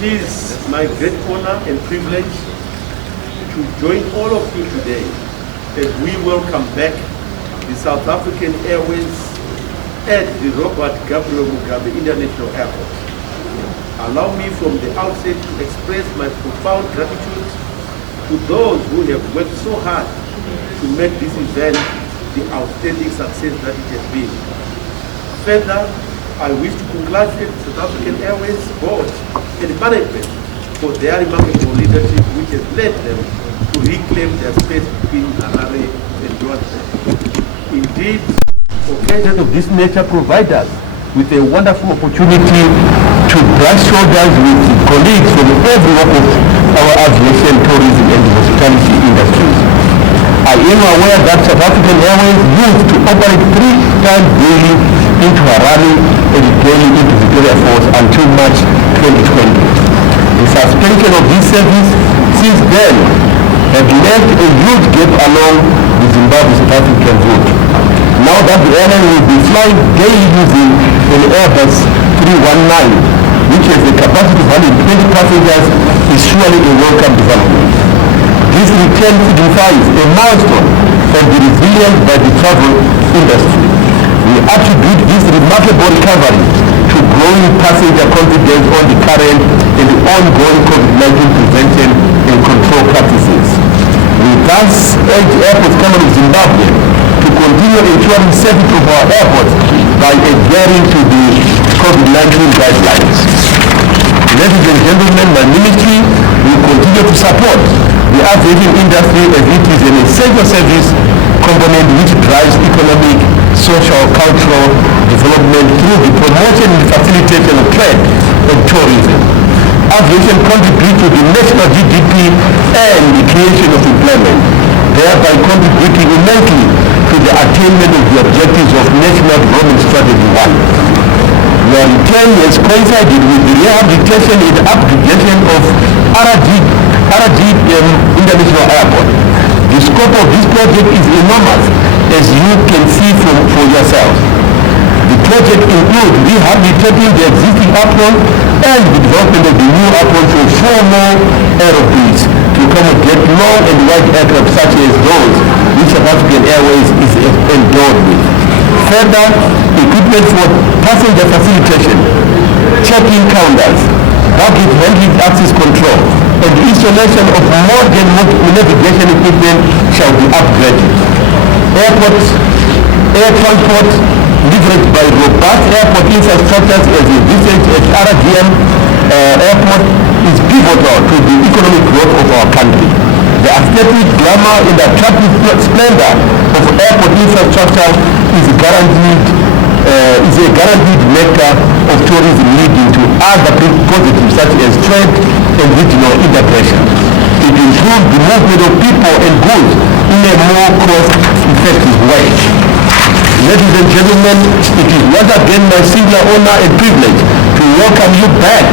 It is my great honor and privilege to join all of you today as we welcome back the South African Airways at the Robert Gabriel Mugabe International Airport. Allow me from the outset to express my profound gratitude to those who have worked so hard to make this event the outstanding success that it has been. Further, I wish to congratulate South African Airways board and management for their remarkable leadership which has led them to reclaim their space between Harare and Johannesburg. Indeed, occasions of this nature provide us with a wonderful opportunity to brush shoulders with colleagues from every walk of our aviation, tourism and hospitality industries. I am aware that South African Airways used to operate 3 times daily into Harare and daily into Victoria Falls until March 2020. The suspension of this service since then has left a huge gap along the Zimbabwe-South African route. Now that the airline will be flying daily using an Airbus 319, which has a capacity of 120 passengers, is surely a welcome development. This return signifies a milestone of the resilience by the travel industry. We attribute this remarkable recovery to growing passenger confidence on the current and the ongoing COVID-19 prevention and control practices. We thus urge airport companies in Zimbabwe to continue ensuring safety of our airports by adhering to the COVID-19 guidelines. Ladies and gentlemen, my ministry will continue to support the aviation industry as it is an essential service component which drives economic, social, cultural development through the promotion and facilitation of trade and tourism. Aviation contributes to the national GDP and the creation of employment, thereby contributing immensely to the attainment of the objectives of National Development Strategy 1. Your return has coincided with the rehabilitation and upgradation of Harare International Airport. The scope of this project is enormous, as you can see for yourselves. The project includes rehabilitating the existing apron and the development of the new apron for 4 more aeroplanes to accommodate long and wide aircraft such as those which South African Airways is endowed with. Further, equipment for passenger facilitation, check-in counters, baggage handling access control, and the installation of modern navigation equipment shall be upgraded. Air transport leveraged by robust airport infrastructures as envisaged at RDM Airport is pivotal to the economic growth of our country. The aesthetic, glamour, and attractive splendor of airport infrastructure is a guaranteed nectar of tourism leading to other positives such as trade and regional integration. It improves the movement of people and goods in a more cost-effective way. Ladies and gentlemen, it is once again my singular honor and privilege to welcome you back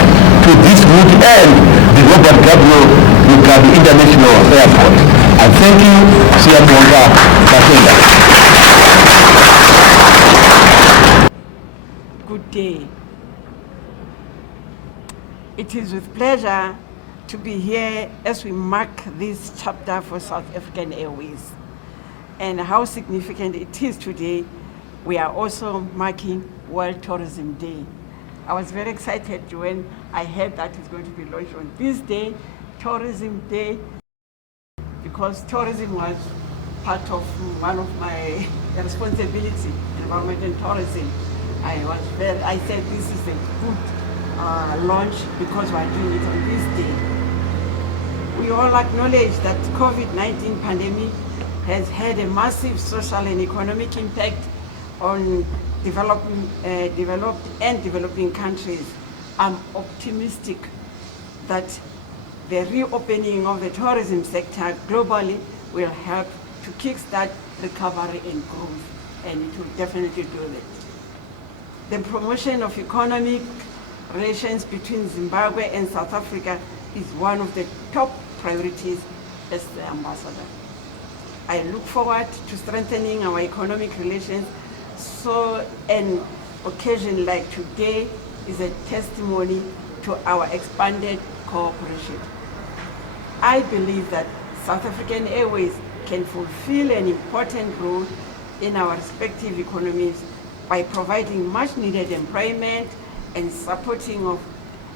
to this route and the Robert Gabriel Mugabe International Airport. I thank you, Siyabonga Katenga. Good day. It is with pleasure to be here as we mark this chapter for South African Airways. And how significant it is today, we are also marking World Tourism Day. I was very excited when I heard that it's going to be launched on this day, Tourism Day, because tourism was part of one of my responsibilities, environment and tourism. I said this is a good launch because we are doing it on this day. We all acknowledge that COVID-19 pandemic has had a massive social and economic impact on developed and developing countries. I'm optimistic that the reopening of the tourism sector globally will help to kickstart recovery and growth, and it will definitely do that. The promotion of economic relations between Zimbabwe and South Africa is one of the top priorities as the ambassador. I look forward to strengthening our economic relations, so an occasion like today is a testimony to our expanded cooperation. I believe that South African Airways can fulfill an important role in our respective economies by providing much needed employment and supporting of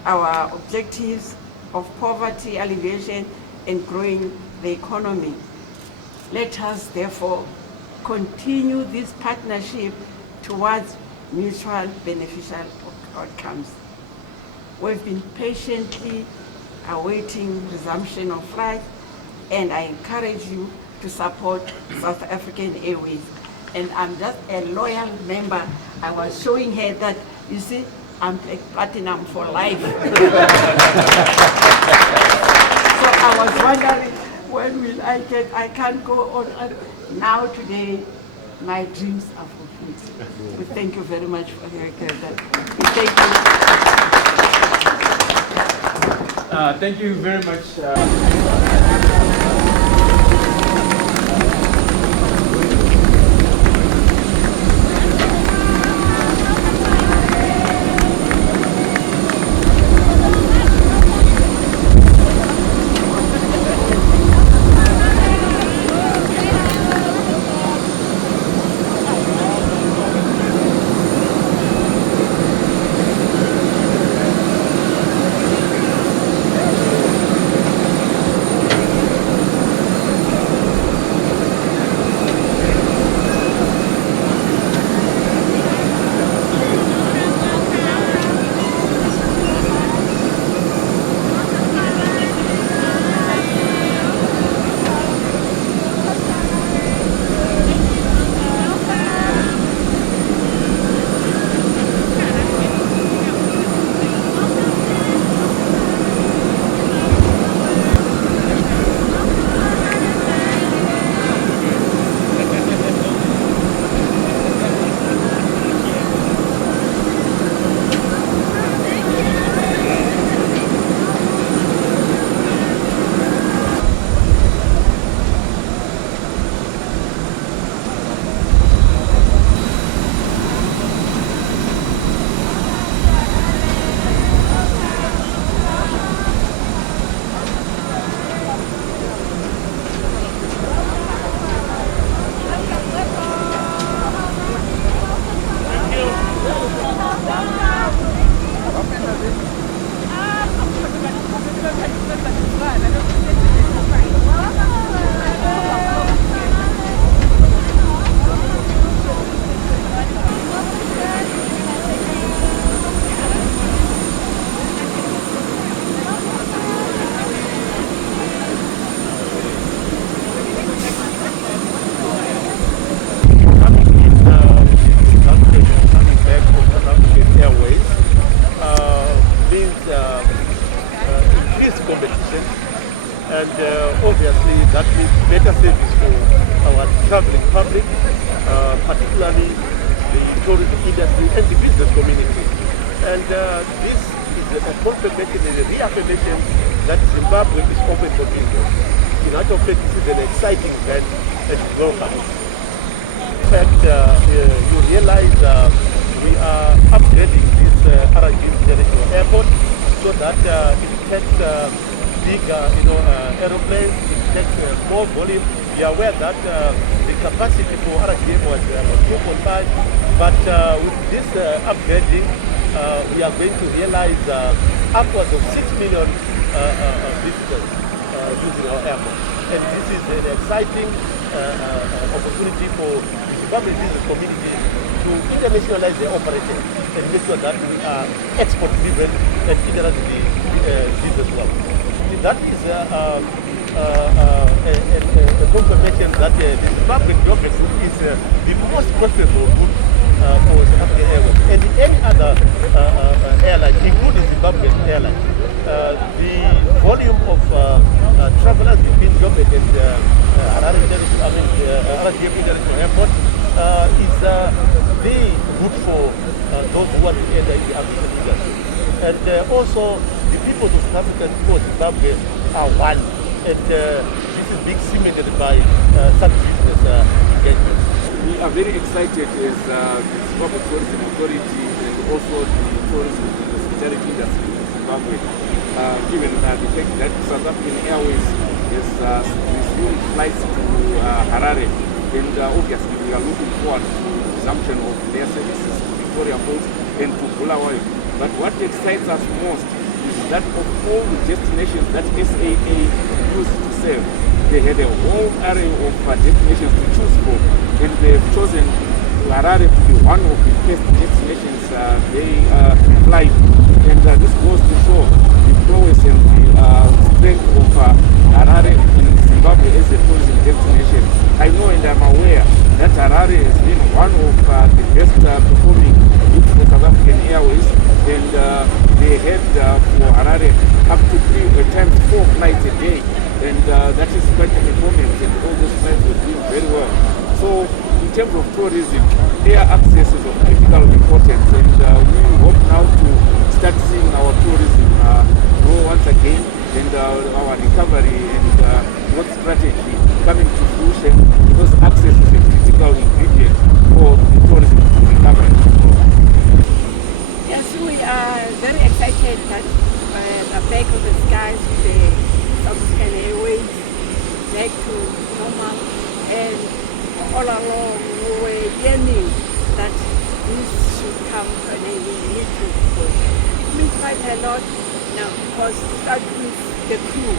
our objectives of poverty alleviation and growing the economy. Let us therefore continue this partnership towards mutual beneficial outcomes. We've been patiently awaiting resumption of flights, and I encourage you to support South African Airways. And I'm just a loyal member. I was showing her that, you see, I'm like platinum for life. So I was wondering, when will I can't go on. Now today, my dreams are fulfilled. We thank you very much for hearing that. We thank you. Thank you very much. obviously that means better service for our traveling public, particularly the tourism industry and the business community. And this is a confirmation and a reaffirmation that Zimbabwe is open for business. In actual fact, this is an exciting event and welcome. In fact, you realize we are upgrading this Harare International Airport so that it takes bigger, aeroplanes, it takes more volume. We are aware that the capacity for Harare was 2.5, but with this upgrading, we are going to realize upwards of 6 million visitors using our airport. And this is an exciting opportunity for the Zimbabwean business community to internationalize their operations and make sure that we are export driven and internationally business well. That is a confirmation that the Zimbabwean geography is the most profitable route for South African Airways and any other airline, including Zimbabwean Airlines. The volume of travelers between Joburg and Harare International Airport is very good for those who are in the aviation industry. And also, the people of South Africa and people of Zimbabwe are one. And this is being cemented by such business engagement. We are very excited as the Zimbabwe Tourism Authority and also the tourism and hospitality industry Zimbabwe, given the fact that South African Airways has resumed flights to Harare, and obviously we are looking forward to resumption of their services to Victoria Falls and to Bulawayo. But what excites us most is that of all the destinations that SAA used to serve, they had a whole array of destinations to choose from, and they have chosen Harare to be one of the first destinations they fly. And this goes to show the prowess and the strength of Harare in Zimbabwe as a tourism destination. I know and I'm aware that Harare has been one of the best performing routes for South African Airways, and they had for Harare up to 3 times 4 flights a day, and that is quite a performance, and all those flights were doing very well. So in terms of tourism, air access is of critical importance, and we hope now to start seeing our tourism grow once again, and our recovery and growth strategy coming to fruition, because access is a critical ingredient for the tourism to recover. Yes, we are very excited that the back of the skies with the South African Airways back to normal, and all along we were yearning that this should come to an end. We need to go. It means quite a lot now, because that with the crew,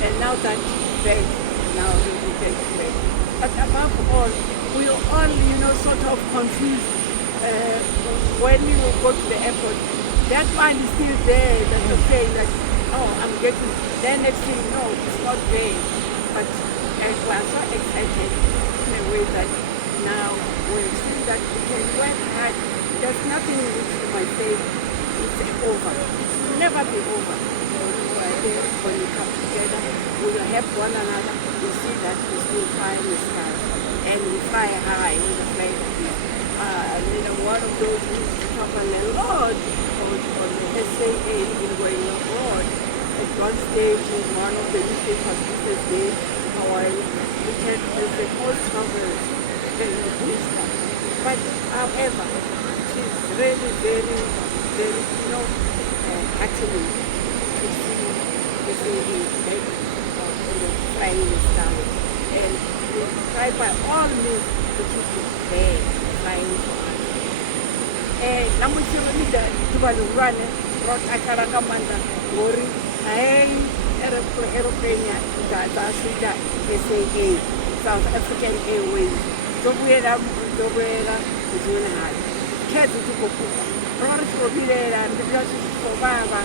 and now that back, now we will take back. But above all, we are all, sort of confused when you go to the airport. That mind is still there, that you're saying that, oh, I'm getting, then next thing, no, it's not there. But we are so excited in a way that now we've seen that we can work hard. There's nothing which you might say it's over. It will never be over. When we come together, we will help one another. We see that we still fly in the sky, and we fly high with the plane. One of those who travel a lot on the SAA, even going abroad. At one stage, in one of the newspapers, Business Day, we had the most travelers in the Easter. But however, it is really very, very, heartening to see the SAA back flying the sky. And we try by all means to keep it there, flying for us. Namuchirumida tuvalurwane rotakara manda ngori aeroplane dzasvika SAA South African Airways tobuyera kuziona hayi khethu tikukupa rori tikobilela ndivyasikobava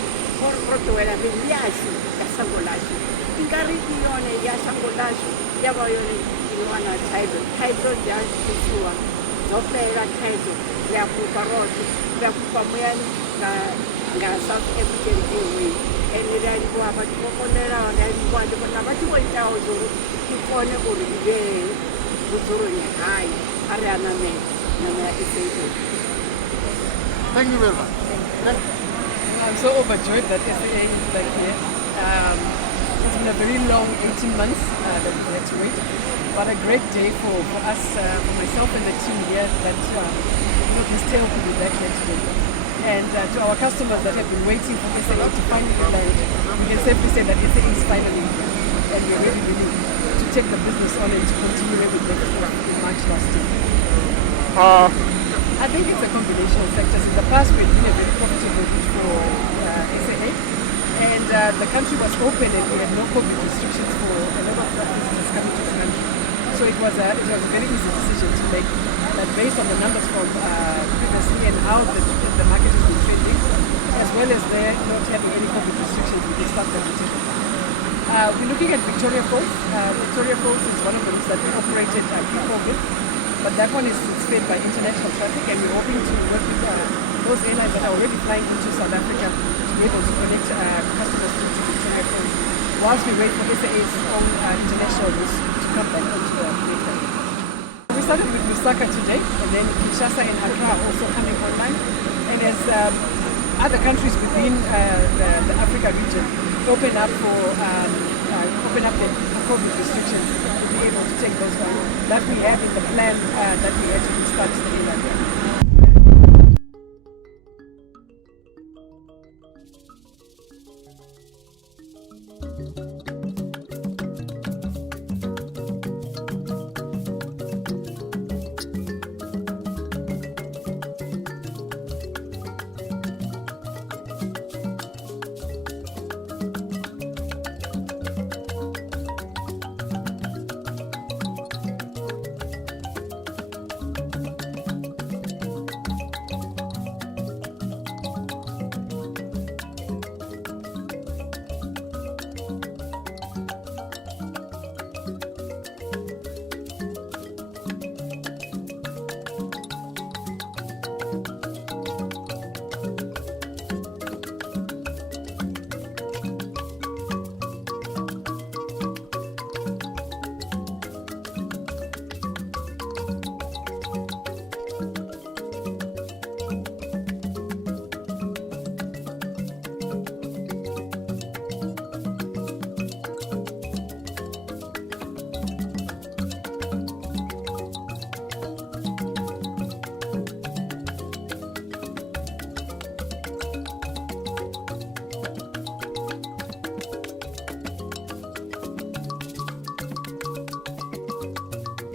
rotowela veliyashi yasango lasho ingari iyone yasango lasho yava yone inowana title yasisiwa zopela title yakupa roti yakupa muyani nga South African Airways, and ndalikuwa batikokonera ndalikuwa ndikona batikoitawo zuru tikone kuri ive kuzuru nyahai ari aname nama SAA. Thank you very much. I'm so overjoyed that SAA is back here. It's been a very long 18 months that we had to wait, but a great day for us, for myself and the team here, that this tail could be back here today. And to our customers that have been waiting for SAA to finally land, we can safely say that SAA is finally here, and we're really willing to take the business on and to continue where we left off in March last year. I think it's a combination of factors. In the past, we've been a very profitable route for SAA, and the country was open and we had no COVID restrictions for a lot of visitors coming to the country. So it was a very easy decision to make, that based on the numbers from previously and how the market has been trading, as well as there not having any COVID restrictions, we can start that route. We're looking at Victoria Falls. Victoria Falls is one of the routes that we operated pre-COVID, but that one is fed by international traffic, and we're hoping to work with those airlines that are already flying into South Africa to be able to connect customers to Victoria Falls, whilst we wait for SAA's own international routes to come back onto the network. We started with Lusaka today, and then Kinshasa and Accra are also coming online, and as other countries within the Africa region open up the COVID restrictions, to be able to take those down, that we have in the plan that we had to start the airline.